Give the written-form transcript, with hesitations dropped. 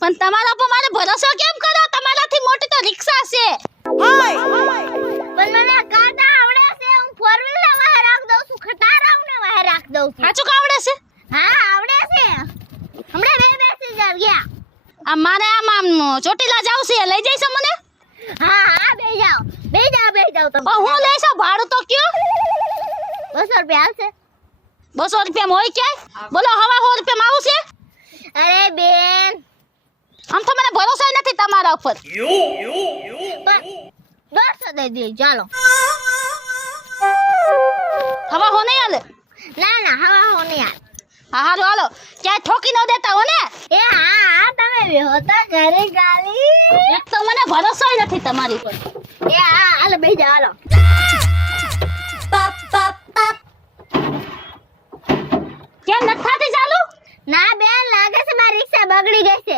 પણ તમારા પર મારે ભરોસો કેમ કરો? તમારાથી મોટી તો રિક્ષા છે. પણ મને કાઢતા આવડે છે. હું ફોર વ્હીલ ને વાહે રાખ દઉં છું, ખટારાને વાહે રાખ દઉં છું. સાચું કે આવડે છે? હા આવડે છે. હમણાં બે બેસી જાવ ગયા. આ મારે આમ ચોટીલા જાવ છે, લઈ જઈશ મને? હા હા બે જાવ તમે. પણ હું લઈશ ભાડું તો કયો? 200 રૂપિયા આવશે. 200 રૂપિયામાં હોય ક્યાંય? બોલો હવા 100 રૂપિયામાં આવું છે? અરે બેન આમ તો મને ભરોસો નથી તમારા ઉપર. પણ 200 દઈ દે ચાલો. હવા હો નહીં હાલે? ના ના હવા હો નહીં યાર. હા હાલો હાલો, ક્યાંય ઠોકી ન દેતા હો ને? એ હા હા તમે બેહો તો ઘરે ગાલી. એક તો મને ભરોસો નથી તમારી ઉપર. એ હા હાલો બેહી જાવ હાલો. કેમ નથી થતી ચાલુ? ના બેન લાગે છે મારી રિક્ષા બગડી ગઈ છે.